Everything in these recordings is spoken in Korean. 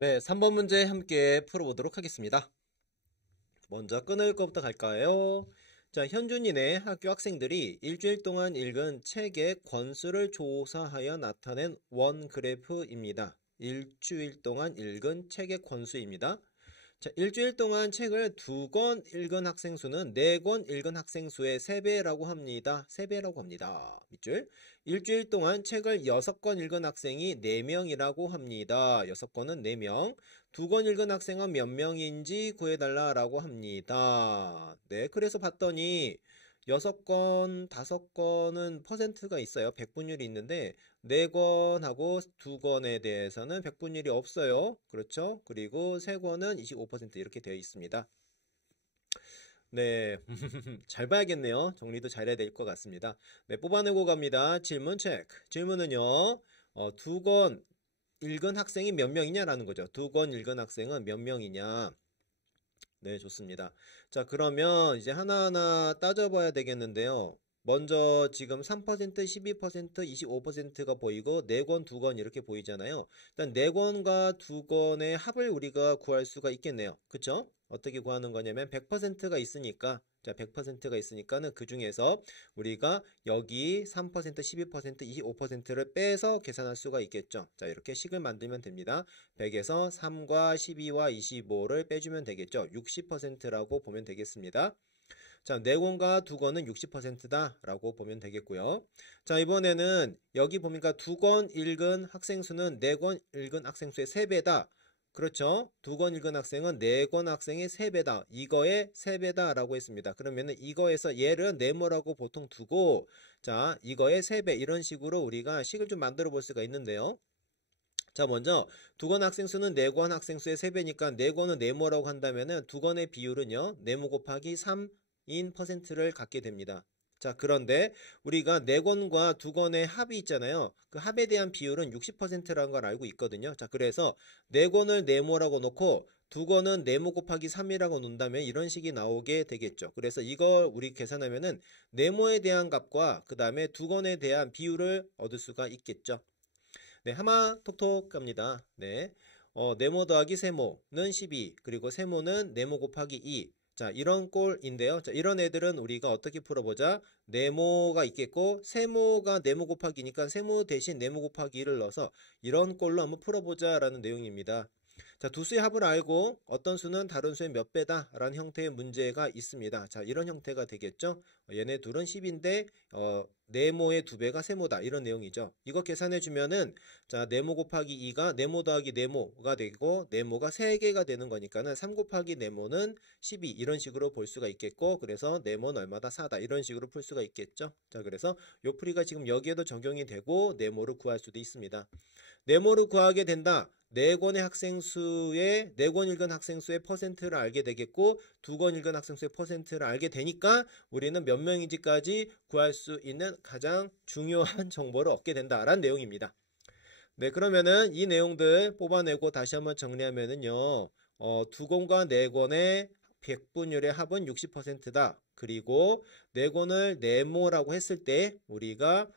네, 3번 문제 함께 풀어보도록 하겠습니다. 먼저 끊을 것부터 갈까요? 자, 현준이네 학교 학생들이 일주일 동안 읽은 책의 권수를 조사하여 나타낸 원 그래프입니다. 일주일 동안 읽은 책의 권수입니다. 자, 일주일 동안 책을 2권 읽은 학생 수는 4권 읽은 학생 수의 3배라고 합니다. 3배라고 합니다. 밑줄. 일주일 동안 책을 6권 읽은 학생이 4명이라고 합니다. 6권은 4명. 2권 읽은 학생은 몇 명인지 구해달라라고 합니다. 네, 그래서 봤더니 6건, 5건은 퍼센트가 있어요. 백분율이 있는데 4권하고 2권에 대해서는 백분율이 없어요. 그렇죠? 그리고 3권은 25% 이렇게 되어 있습니다. 네, 잘 봐야겠네요. 정리도 잘해야 될 것 같습니다. 네, 뽑아내고 갑니다. 질문 체크. 질문은요, 2권 읽은 학생이 몇 명이냐라는 거죠. 2권 읽은 학생은 몇 명이냐. 네, 좋습니다. 자, 그러면 이제 하나하나 따져봐야 되겠는데요. 먼저 지금 3%, 12%, 25%가 보이고 4권, 2권 이렇게 보이잖아요. 일단 4권과 2권의 합을 우리가 구할 수가 있겠네요. 그쵸? 어떻게 구하는 거냐면 100%가 있으니까, 자, 100%가 있으니까는 그 중에서 우리가 여기 3%, 12%, 25%를 빼서 계산할 수가 있겠죠. 자, 이렇게 식을 만들면 됩니다. 100에서 3과 12와 25를 빼주면 되겠죠. 60%라고 보면 되겠습니다. 자, 4권과 2권은 60%다 라고 보면 되겠고요. 자, 이번에는 여기 보니까 2권 읽은 학생 수는 4권 읽은 학생 수의 3배다. 그렇죠? 2권 읽은 학생은 4권 학생의 3배다. 이거의 3배다 라고 했습니다. 그러면은 이거에서 얘를 네모라고 보통 두고, 자, 이거의 3배 이런 식으로 우리가 식을 좀 만들어 볼 수가 있는데요. 자, 먼저 2권 학생 수는 4권 학생 수의 3배니까 4권은 네모라고 한다면은 2권의 비율은요. 네모 곱하기 3인 퍼센트를 갖게 됩니다. 자, 그런데 우리가 4권과 2권의 합이 있잖아요. 그 합에 대한 비율은 60%라는 걸 알고 있거든요. 자, 그래서 4권을 네모라고 놓고 2권은 네모 곱하기 3이라고 놓는다면 이런 식이 나오게 되겠죠. 그래서 이걸 우리 계산하면은 네모에 대한 값과 그 다음에 2권에 대한 비율을 얻을 수가 있겠죠. 네, 하마 톡톡 갑니다. 네. 네모 더하기 세모는 12, 그리고 세모는 네모 곱하기 2. 자, 이런 꼴인데요. 자, 이런 애들은 우리가 어떻게 풀어보자. 네모가 있겠고, 세모가 네모 곱하기니까 세모 대신 네모 곱하기 2를 넣어서 이런 꼴로 한번 풀어보자 라는 내용입니다. 자, 두 수의 합을 알고 어떤 수는 다른 수의 몇 배다 라는 형태의 문제가 있습니다. 자, 이런 형태가 되겠죠. 얘네 둘은 10인데 네모의 2배가 세모다 이런 내용이죠. 이거 계산해 주면은 자, 네모 곱하기 2가 네모 더하기 네모가 되고 네모가 3개가 되는 거니까는 3 곱하기 네모는 12 이런 식으로 볼 수가 있겠고, 그래서 네모는 얼마다 4다 이런 식으로 풀 수가 있겠죠. 자, 그래서 요 풀이가 지금 여기에도 적용이 되고 네모를 구할 수도 있습니다. 네모를 구하게 된다. 4권의 학생 수의 4권 읽은 학생 수의 퍼센트를 알게 되겠고 2권 읽은 학생 수의 퍼센트를 알게 되니까 우리는 몇 명인지까지 구할 수 있는 가장 중요한 정보를 얻게 된다라는 내용입니다. 네, 그러면은 이 내용들 뽑아내고 다시 한번 정리하면은요. 2권과 4권의 백분율의 합은 60%다. 그리고 4권을 네모라고 했을 때 우리가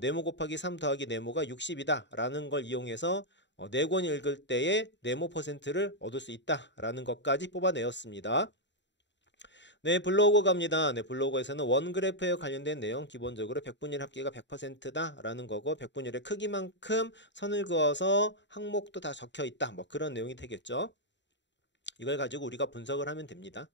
네모 곱하기 3 더하기 네모가 60이다 라는 걸 이용해서 4권 읽을 때의 네모 퍼센트를 얻을 수 있다 라는 것까지 뽑아내었습니다. 네, 블로그 갑니다. 네, 블로그에서는 원그래프에 관련된 내용 기본적으로 백분율 합계가 100%다 라는 거고, 백분율의 크기만큼 선을 그어서 항목도 다 적혀 있다 뭐 그런 내용이 되겠죠. 이걸 가지고 우리가 분석을 하면 됩니다.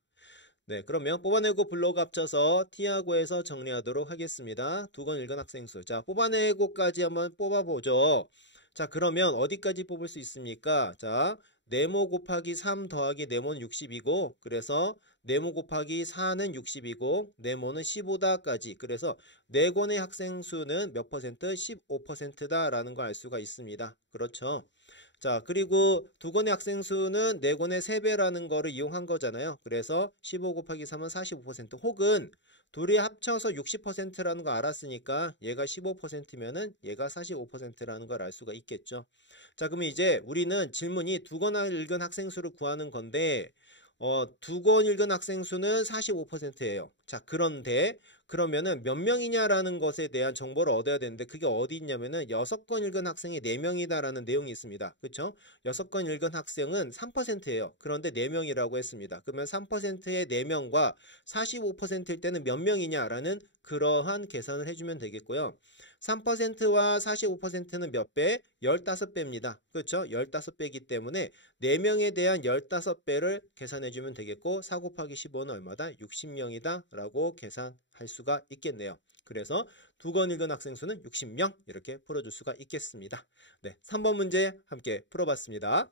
네, 그러면 뽑아내고 블로그 합쳐서 T하고에서 정리하도록 하겠습니다. 2권 읽은 학생 수. 자, 뽑아내고까지 한번 뽑아보죠. 자, 그러면 어디까지 뽑을 수 있습니까? 자, 네모 곱하기 3 더하기 네모는 60이고, 그래서 네모 곱하기 4는 60이고, 네모는 15다까지. 그래서 4권의 학생 수는 몇 퍼센트? 15%다라는 걸 알 수가 있습니다. 그렇죠? 자, 그리고 2권의 학생 수는 4권의 3배라는 거를 이용한 거잖아요. 그래서 15 곱하기 3은 45% 혹은 둘이 합쳐서 60%라는 거 알았으니까 얘가 15%면은 얘가 45%라는 걸 알 수가 있겠죠. 자, 그러면 이제 우리는 질문이 2권 읽은 학생 수를 구하는 건데 2권 읽은 학생 수는 45%예요. 자, 그런데 그러면은 몇 명이냐라는 것에 대한 정보를 얻어야 되는데 그게 어디 있냐면은 6권 읽은 학생이 4명이다라는 내용이 있습니다. 그렇죠? 6권 읽은 학생은 3%예요. 그런데 4명이라고 했습니다. 그러면 3%의 4명과 45%일 때는 몇 명이냐라는 그러한 계산을 해주면 되겠고요. 3%와 45%는 몇 배? 15배입니다. 그렇죠? 15배이기 때문에 4명에 대한 15배를 계산해주면 되겠고 4 곱하기 15는 얼마다? 60명이다 라고 계산할 수가 있겠네요. 그래서 2권 읽은 학생 수는 60명 이렇게 풀어줄 수가 있겠습니다. 네, 3번 문제 함께 풀어봤습니다.